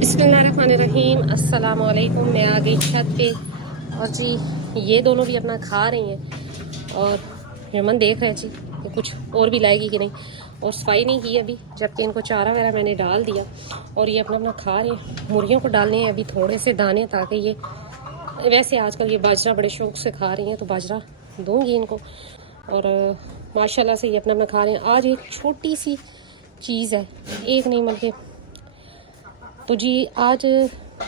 बिस्मिल्लाहिर्रहमानिर्रहीम। अस्सलाम वालेकुम। मैं आ गई छत पे और जी ये दोनों भी अपना खा रही हैं और यमन देख रहे हैं जी कि कुछ और भी लाएगी कि नहीं। और सफाई नहीं की अभी, जबकि इनको चारा वगैरह मैंने डाल दिया और ये अपना अपना खा रहे हैं। मुर्गियों को डालने हैं अभी थोड़े से दाने, ताकि ये वैसे आजकल ये बाजरा बड़े शौक से खा रही हैं, तो बाजरा दूंगी इनको। और माशाल्लाह से ये अपना अपना खा रहे हैं। आज एक छोटी सी चीज़ है, एक नहीं बल्कि तो जी आज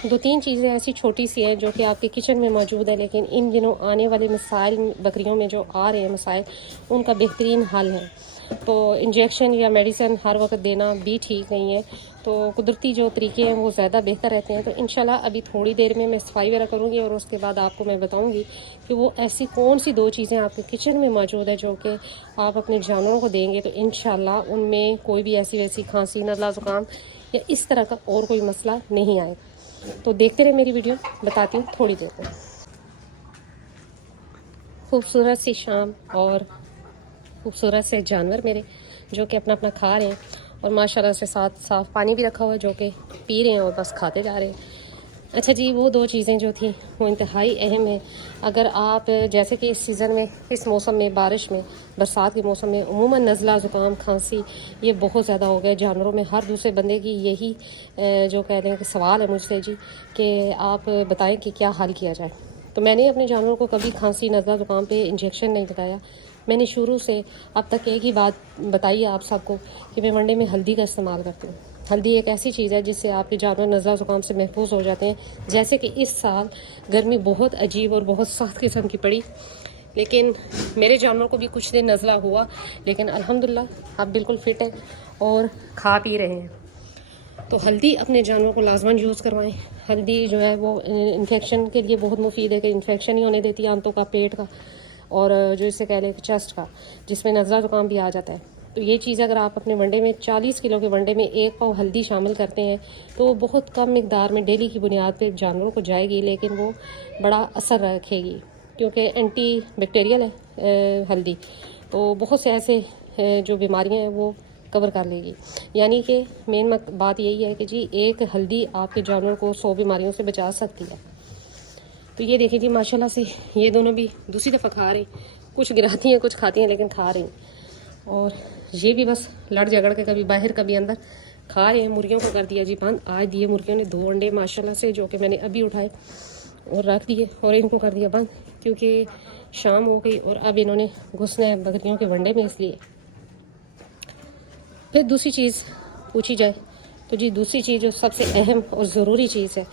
दो तीन चीज़ें ऐसी छोटी सी हैं जो कि आपके किचन में मौजूद है, लेकिन इन दिनों आने वाले मसाइल बकरियों में जो आ रहे हैं मसाइल, उनका बेहतरीन हल है। तो इंजेक्शन या मेडिसिन हर वक्त देना भी ठीक नहीं है, तो कुदरती जो तरीके हैं वो ज़्यादा बेहतर रहते हैं। तो इंशाल्लाह अभी थोड़ी देर में मैं सफाई वगैरह करूँगी और उसके बाद आपको मैं बताऊँगी कि वो ऐसी कौन सी दो चीज़ें आपके किचन में मौजूद है जो कि आप अपने जानवरों को देंगे तो इंशाल्लाह उनमें कोई भी ऐसी वैसी खांसी, नज़ला, ज़ुकाम या इस तरह का और कोई मसला नहीं आएगा। तो देखते रहे मेरी वीडियो, बताती हूँ थोड़ी देर में। खूबसूरत सी शाम और खूबसूरत से जानवर मेरे जो कि अपना अपना खा रहे हैं और माशाल्लाह से साथ साफ पानी भी रखा हुआ है जो कि पी रहे हैं और बस खाते जा रहे हैं। अच्छा जी, वो दो चीज़ें जो थी वो इंतहाई अहम है। अगर आप जैसे कि इस सीज़न में, इस मौसम में, बारिश में, बरसात के मौसम में उमूमन नज़ला, ज़ुकाम, खांसी ये बहुत ज़्यादा हो गया जानवरों में। हर दूसरे बंदे की यही जो कह रहे हैं कि सवाल है मुझसे जी कि आप बताएं कि क्या हल किया जाए। तो मैंने अपने जानवरों को कभी खांसी, नज़ला, ज़ुकाम पे इंजेक्शन नहीं बताया। मैंने शुरू से अब तक एक ही बात बताई है आप सबको कि मैं वनडे में हल्दी का इस्तेमाल करती हूँ। हल्दी एक ऐसी चीज़ है जिससे आपके जानवर नज़ला ज़ुकाम से महफूज हो जाते हैं। जैसे कि इस साल गर्मी बहुत अजीब और बहुत सख्त किस्म की पड़ी, लेकिन मेरे जानवरों को भी कुछ दिन नज़ला हुआ, लेकिन अल्हम्दुलिल्लाह अब बिल्कुल फ़िट है और खा पी रहे हैं। तो हल्दी अपने जानवरों को लाजमन यूज़ करवाएं। हल्दी जो है वो इन्फेक्शन के लिए बहुत मुफीद है कि इन्फेक्शन ही होने देती है आंतों का, पेट का और जो इसे कह लें चेस्ट का, जिसमें नज़ला ज़ुकाम भी आ जाता है। तो ये चीज़ अगर आप अपने वनडे में 40 किलो के वनडे में 1 पाव हल्दी शामिल करते हैं तो वो बहुत कम मिकदार में डेली की बुनियाद पर जानवरों को जाएगी, लेकिन वो बड़ा असर रखेगी क्योंकि एंटी बैक्टीरियल है हल्दी। तो बहुत से ऐसे जो बीमारियां हैं वो कवर कर लेगी। यानी कि मेन बात यही है कि जी एक हल्दी आपके जानवर को 100 बीमारियों से बचा सकती है। तो ये देखिए जी माशाल्लाह से ये दोनों भी दूसरी दफ़ा खा रही, कुछ गिराती हैं कुछ खाती हैं लेकिन खा रही। और ये भी बस लड़ झगड़ के कभी बाहर कभी अंदर खा रहे हैं। मुर्गियों को कर दिया जी बंद। आज दिए मुर्गियों ने 2 अंडे माशाल्लाह से, जो कि मैंने अभी उठाए और रख दिए, और इनको कर दिया बंद क्योंकि शाम हो गई और अब इन्होंने घुसना है बकरियों के वनडे में। इसलिए फिर दूसरी चीज़ पूछी जाए तो जी दूसरी चीज़ जो सबसे अहम और ज़रूरी चीज़ है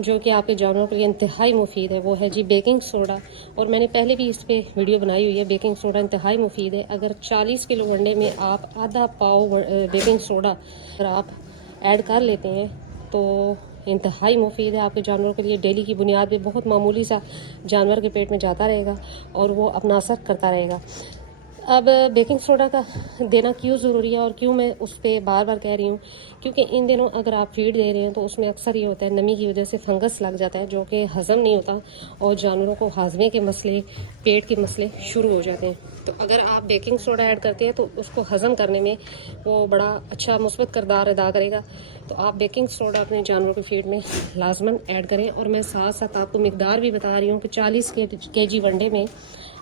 जो कि आपके जानवरों के लिए इंतहाई मुफीद है वो है जी बेकिंग सोडा। और मैंने पहले भी इस पर वीडियो बनाई हुई है। बेकिंग सोडा इंतहाई मुफीद है। अगर 40 किलो वनडे में आप आधा पाव बेकिंग सोडा अगर आप ऐड कर लेते हैं तो इंतहाई मुफीद है आपके जानवरों के लिए। डेली की बुनियाद पे बहुत मामूली सा जानवर के पेट में जाता रहेगा और वो अपना असर करता रहेगा। अब बेकिंग सोडा का देना क्यों ज़रूरी है और क्यों मैं उस पर बार बार कह रही हूँ, क्योंकि इन दिनों अगर आप फीड दे रहे हैं तो उसमें अक्सर ये होता है नमी की वजह से फंगस लग जाता है जो कि हज़म नहीं होता और जानवरों को हाजमे के मसले, पेट के मसले शुरू हो जाते हैं। तो अगर आप बेकिंग सोडा ऐड करते हैं तो उसको हज़म करने में वो बड़ा अच्छा मुस्बत किरदार अदा करेगा। तो आप बेकिंग सोडा अपने जानवरों के फीड में लाजमन ऐड करें। और मैं साथ साथ आपको मिकदार भी बता रही हूँ कि 40 kg वनडे में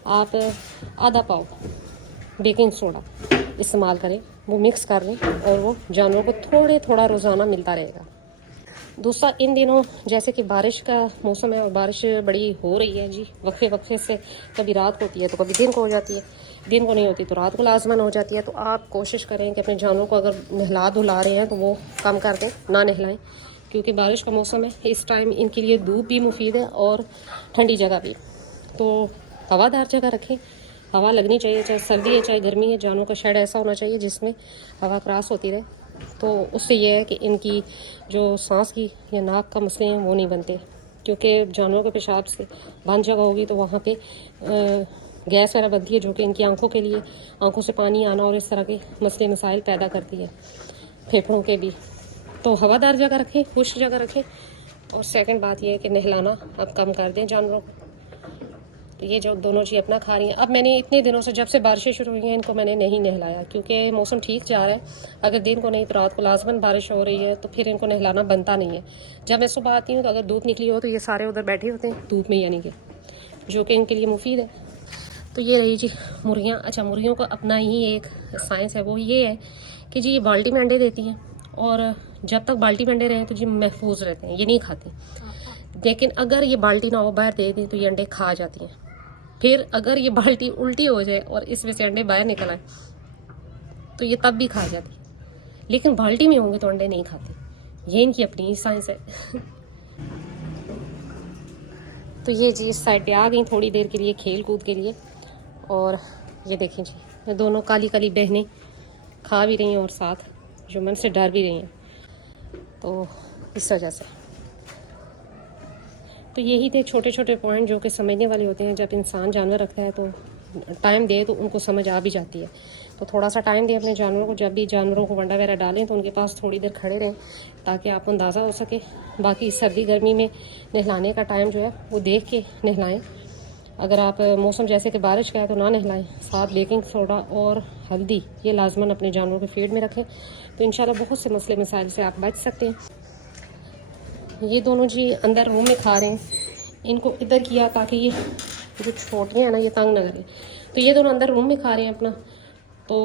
आप आधा पाव बेकिंग सोडा इस्तेमाल करें, वो मिक्स कर लें और वो जानवरों को थोड़ा रोज़ाना मिलता रहेगा। दूसरा, इन दिनों जैसे कि बारिश का मौसम है और बारिश बड़ी हो रही है जी, वक्फे वक्फे से कभी रात को होती है तो कभी दिन को हो जाती है, दिन को नहीं होती तो रात को लाजमन हो जाती है। तो आप कोशिश करें कि अपने जानवरों को अगर नहला धुला रहे हैं तो वो कम कर दें, ना नहलाएं, क्योंकि बारिश का मौसम है। इस टाइम इनके लिए धूप भी मुफीद है और ठंडी जगह भी। तो हवादार जगह रखें, हवा लगनी चाहिए, चाहे सर्दी है चाहे गर्मी है। जानवरों का शेड ऐसा होना चाहिए जिसमें हवा क्रॉस होती रहे, तो उससे यह है कि इनकी जो सांस की या नाक का मसले हैं वो नहीं बनते। क्योंकि जानवरों के पेशाब से बंद जगह होगी तो वहाँ पे गैस वगैरह बनती है जो कि इनकी आंखों के लिए, आंखों से पानी आना और इस तरह के मसले मसाइल पैदा करती है, फेफड़ों के भी। तो हवादार जगह रखें, खुश्क जगह रखें। और सेकंड बात यह है कि नहलाना आप कम कर दें जानवरों को। तो ये जो दोनों जी अपना खा रही हैं। अब मैंने इतने दिनों से, जब से बारिशें शुरू हुई हैं, इनको मैंने नहीं नहलाया क्योंकि मौसम ठीक जा रहा है। अगर दिन को नहीं तो रात को लाजमन बारिश हो रही है, तो फिर इनको नहलाना बनता नहीं है। जब मैं सुबह आती हूँ तो अगर धूप निकली हो तो ये सारे उधर बैठे होते हैं धूप में, यानी कि जो कि इनके लिए मुफीद है। तो ये रही जी मुर्गियाँ। अच्छा, मुर्गियों का अपना ही एक साइंस है, वो ये है कि जी ये बाल्टी में अंडे देती हैं, और जब तक बाल्टी में अंडे रहें तो जी महफूज रहते हैं, ये नहीं खाती। लेकिन अगर ये बाल्टी ना हो, बाहर दे दें, तो ये अंडे खा जाती हैं। फिर अगर ये बाल्टी उल्टी हो जाए और इसमें से अंडे बाहर निकल आए तो ये तब भी खा जाती, लेकिन बाल्टी में होंगे तो अंडे नहीं खाती। ये इनकी अपनी ही साइंस है। तो ये जी इस साइड पे आ गई थोड़ी देर के लिए खेल कूद के लिए। और ये देखें जी, ये दोनों काली काली बहनें खा भी रही हैं और साथ जो मन से डर भी रही हैं। तो इस वजह से तो यही थे छोटे छोटे पॉइंट जो कि समझने वाले होते हैं। जब इंसान जानवर रखता है तो टाइम दे तो उनको समझ आ भी जाती है। तो थोड़ा सा टाइम दें अपने जानवरों को। जब भी जानवरों को वंडा वगैरह डालें तो उनके पास थोड़ी देर खड़े रहें ताकि आपको अंदाज़ा हो सके। बाकी सर्दी गर्मी में नहलाने का टाइम जो है वो देख के नहलाएं। अगर आप मौसम जैसे कि बारिश का है तो ना नहलाएं। साथ बेकिंग सोडा और हल्दी ये लाजमन अपने जानवरों के फीड में रखें, तो इंशाल्लाह बहुत से मसले मसाइल से आप बच सकते हैं। ये दोनों जी अंदर रूम में खा रहे हैं। इनको इधर किया ताकि ये जो छोटियाँ हैं ना ये तंग न करें। तो ये दोनों अंदर रूम में खा रहे हैं अपना। तो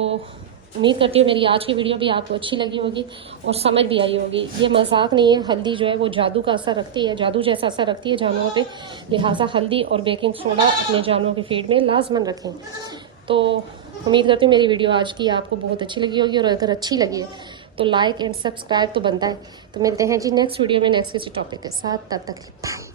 उम्मीद करती हूँ मेरी आज की वीडियो भी आपको अच्छी लगी होगी और समझ भी आई होगी। ये मजाक नहीं है, हल्दी जो है वो जादू का असर रखती है, जादू जैसा असर रखती है जानवरों पे। लिहाजा हल्दी और बेकिंग सोडा अपने जानवरों के फीड में लाजमन रखें। तो उम्मीद करती हूँ मेरी वीडियो आज की आपको बहुत अच्छी लगी होगी, और अगर अच्छी लगी है तो लाइक एंड सब्सक्राइब तो बनता है। तो मिलते हैं जी नेक्स्ट वीडियो में नेक्स्ट किसी टॉपिक के साथ। तब तक बाय।